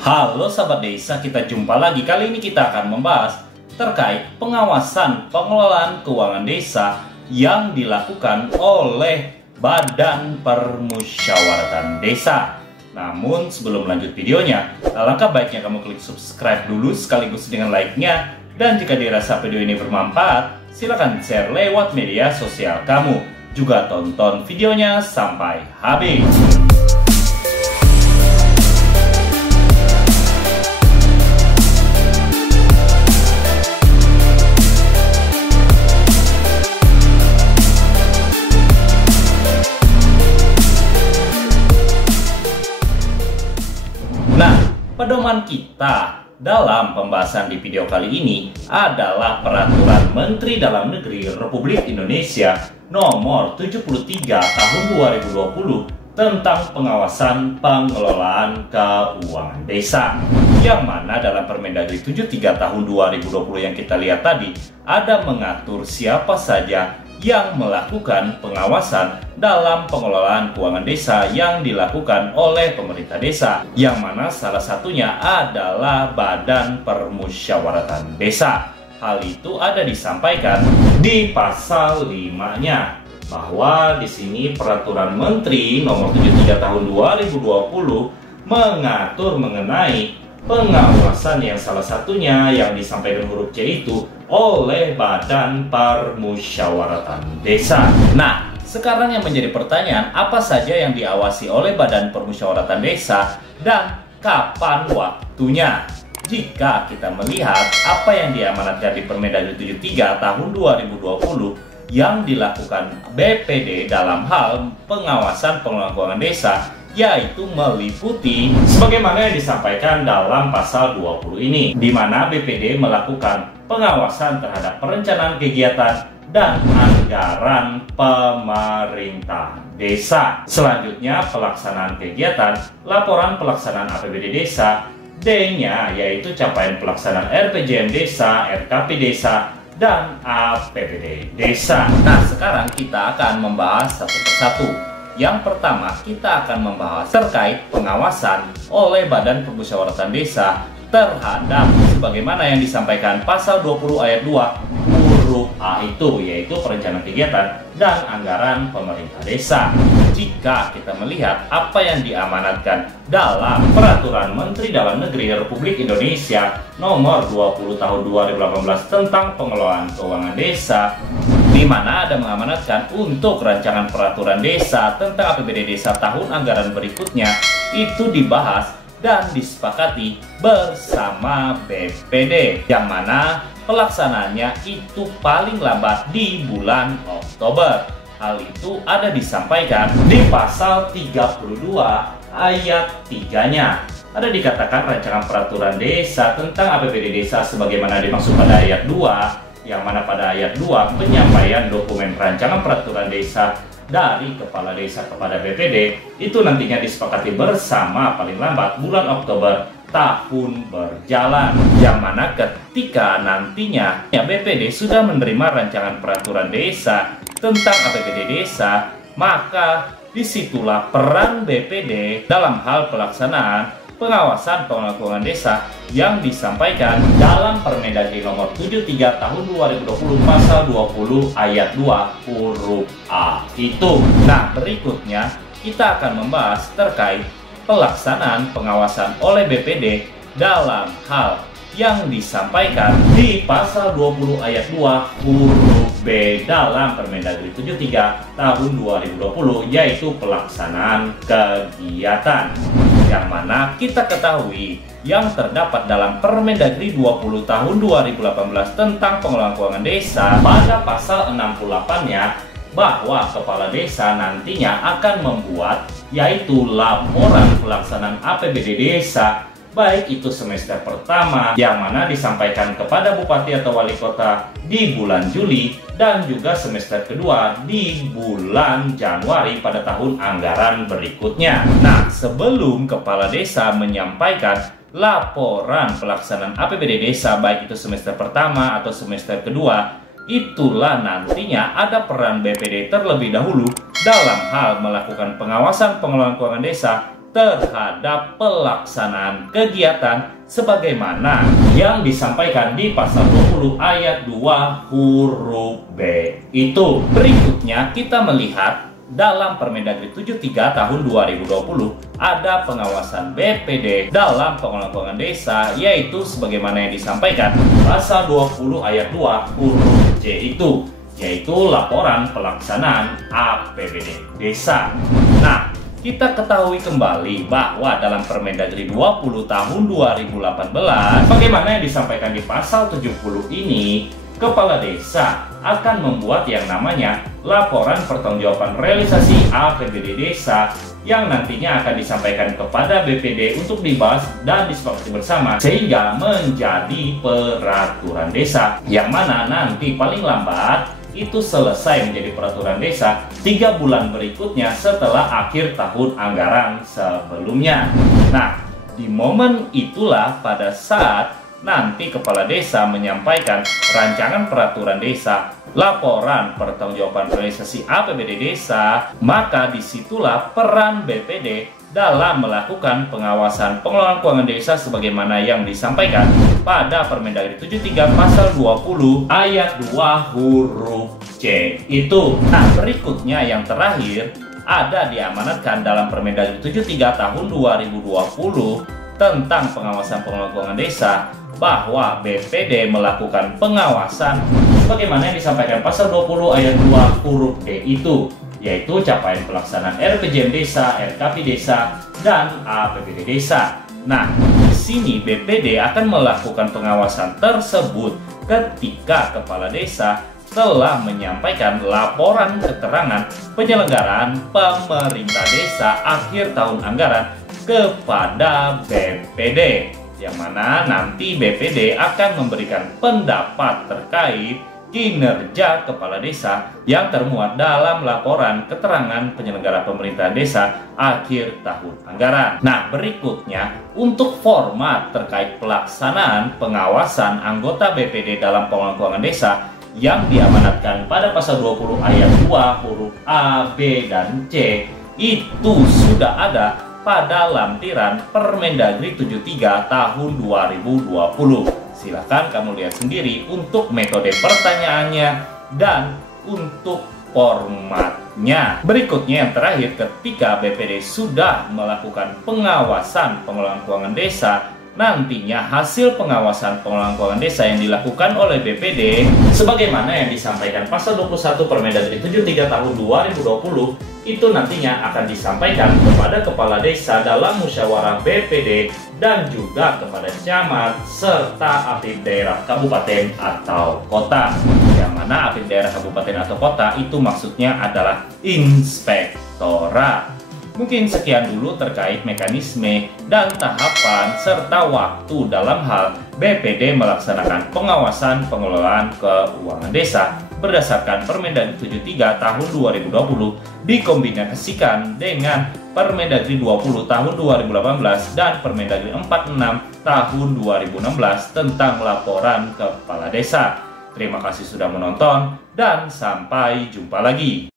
Halo sahabat desa, kita jumpa lagi. Kali ini kita akan membahas terkait pengawasan pengelolaan keuangan desa yang dilakukan oleh Badan Permusyawaratan Desa. Namun sebelum lanjut videonya, alangkah baiknya kamu klik subscribe dulu sekaligus dengan like-nya. Dan jika dirasa video ini bermanfaat, silakan share lewat media sosial kamu. Juga tonton videonya sampai habis. Nah, pedoman kita dalam pembahasan di video kali ini adalah Peraturan Menteri Dalam Negeri Republik Indonesia Nomor 73 Tahun 2020 tentang pengawasan pengelolaan keuangan desa. Yang mana dalam Permendagri 73 Tahun 2020 yang kita lihat tadi ada mengatur siapa saja yang melakukan pengawasan dalam pengelolaan keuangan desa yang dilakukan oleh pemerintah desa, yang mana salah satunya adalah Badan Permusyawaratan Desa. Hal itu ada disampaikan di pasal 5-nya, bahwa di sini Peraturan Menteri Nomor 73 Tahun 2020 mengatur mengenai pengawasan yang salah satunya yang disampaikan huruf C itu oleh Badan Permusyawaratan Desa. Nah, sekarang yang menjadi pertanyaan, apa saja yang diawasi oleh Badan Permusyawaratan Desa dan kapan waktunya? Jika kita melihat apa yang diamanatkan di Permendagri 73 Tahun 2020 yang dilakukan BPD dalam hal pengawasan pengelolaan keuangan desa, yaitu meliputi sebagaimana yang disampaikan dalam pasal 20 ini, di mana BPD melakukan pengawasan terhadap perencanaan kegiatan dan anggaran pemerintah desa. Selanjutnya, pelaksanaan kegiatan, laporan pelaksanaan APBD desa, D-nya yaitu capaian pelaksanaan RPJM desa, RKP desa, dan APBD desa. Nah, sekarang kita akan membahas satu persatu. Yang pertama, kita akan membahas terkait pengawasan oleh Badan Permusyawaratan Desa terhadap sebagaimana yang disampaikan pasal 20 ayat 2 huruf A itu, yaitu perencanaan kegiatan dan anggaran pemerintah desa. Jika kita melihat apa yang diamanatkan dalam Peraturan Menteri Dalam Negeri Republik Indonesia Nomor 20 Tahun 2018 tentang pengelolaan keuangan desa, di mana ada mengamanatkan untuk rancangan peraturan desa tentang APBD desa tahun anggaran berikutnya itu dibahas dan disepakati bersama BPD, yang mana pelaksanaannya itu paling lambat di bulan Oktober. Hal itu ada disampaikan di pasal 32 ayat 3-nya. Ada dikatakan rancangan peraturan desa tentang APBD desa sebagaimana dimaksud pada ayat 2, yang mana pada ayat 2 penyampaian dokumen rancangan peraturan desa dari kepala desa kepada BPD itu nantinya disepakati bersama paling lambat bulan Oktober tahun berjalan, yang mana ketika nantinya BPD sudah menerima rancangan peraturan desa tentang APBD desa, maka disitulah peran BPD dalam hal pelaksanaan pengawasan pengelolaan keuangan desa yang disampaikan dalam Permendagri Nomor 73 Tahun 2020 Pasal 20 Ayat 2 huruf A itu. Nah, berikutnya kita akan membahas terkait pelaksanaan pengawasan oleh BPD dalam hal yang disampaikan di Pasal 20 Ayat 2 huruf B dalam Permendagri 73 Tahun 2020, yaitu pelaksanaan kegiatan, yang mana kita ketahui yang terdapat dalam Permendagri 20 Tahun 2018 tentang pengelolaan keuangan desa pada pasal 68-nya, bahwa kepala desa nantinya akan membuat yaitu laporan pelaksanaan APBD desa, baik itu semester pertama yang mana disampaikan kepada bupati atau wali kota di bulan Juli, dan juga semester kedua di bulan Januari pada tahun anggaran berikutnya. Nah, sebelum kepala desa menyampaikan laporan pelaksanaan APBD desa baik itu semester pertama atau semester kedua, itulah nantinya ada peran BPD terlebih dahulu dalam hal melakukan pengawasan pengelolaan keuangan desa terhadap pelaksanaan kegiatan sebagaimana yang disampaikan di pasal 20 ayat 2 huruf B itu. Berikutnya kita melihat dalam Permendagri 73 tahun 2020 ada pengawasan BPD dalam pengelolaan keuangan desa, yaitu sebagaimana yang disampaikan pasal 20 ayat 2 huruf C itu, yaitu laporan pelaksanaan APBD desa. Nah, kita ketahui kembali bahwa dalam Permendagri 20 tahun 2018, bagaimana yang disampaikan di pasal 70 ini, kepala desa akan membuat yang namanya laporan pertanggungjawaban realisasi APBD desa yang nantinya akan disampaikan kepada BPD untuk dibahas dan disepakati bersama sehingga menjadi peraturan desa, yang mana nanti paling lambat itu selesai menjadi peraturan desa 3 bulan berikutnya setelah akhir tahun anggaran sebelumnya. Nah, di momen itulah pada saat nanti kepala desa menyampaikan rancangan peraturan desa, laporan pertanggungjawaban realisasi APBD desa, maka disitulah peran BPD dalam melakukan pengawasan pengelolaan keuangan desa sebagaimana yang disampaikan pada Permendagri 73 pasal 20 ayat 2 huruf C itu. Nah, berikutnya yang terakhir ada diamanatkan dalam Permendagri 73 tahun 2020 tentang pengawasan pengelolaan keuangan desa bahwa BPD melakukan pengawasan sebagaimana yang disampaikan pasal 20 ayat 2 huruf D itu, yaitu capaian pelaksanaan RPJM desa, RKP desa, dan APBD desa. Nah, di sini BPD akan melakukan pengawasan tersebut ketika kepala desa telah menyampaikan laporan keterangan penyelenggaraan pemerintah desa akhir tahun anggaran kepada BPD, yang mana nanti BPD akan memberikan pendapat terkait kinerja kepala desa yang termuat dalam laporan keterangan penyelenggara pemerintahan desa akhir tahun anggaran. Nah, berikutnya untuk format terkait pelaksanaan pengawasan anggota BPD dalam pengelolaan keuangan desa yang diamanatkan pada pasal 20 ayat 2 huruf A, B, dan C itu sudah ada pada lampiran Permendagri 73 tahun 2020. Silahkan kamu lihat sendiri untuk metode pertanyaannya dan untuk formatnya. Berikutnya yang terakhir, ketika BPD sudah melakukan pengawasan pengelolaan keuangan desa, nantinya hasil pengawasan pengelolaan keuangan desa yang dilakukan oleh BPD sebagaimana yang disampaikan pasal 21 Permendagri 73 tahun 2020 itu nantinya akan disampaikan kepada kepala desa dalam musyawarah BPD dan juga kepada camat serta apit daerah kabupaten atau kota, yang mana apit daerah kabupaten atau kota itu maksudnya adalah inspektorat. Mungkin sekian dulu terkait mekanisme dan tahapan serta waktu dalam hal BPD melaksanakan pengawasan pengelolaan keuangan desa berdasarkan Permendagri 73 tahun 2020 dikombinasikan dengan Permendagri 20 tahun 2018 dan Permendagri 46 tahun 2016 tentang laporan kepala desa. Terima kasih sudah menonton dan sampai jumpa lagi.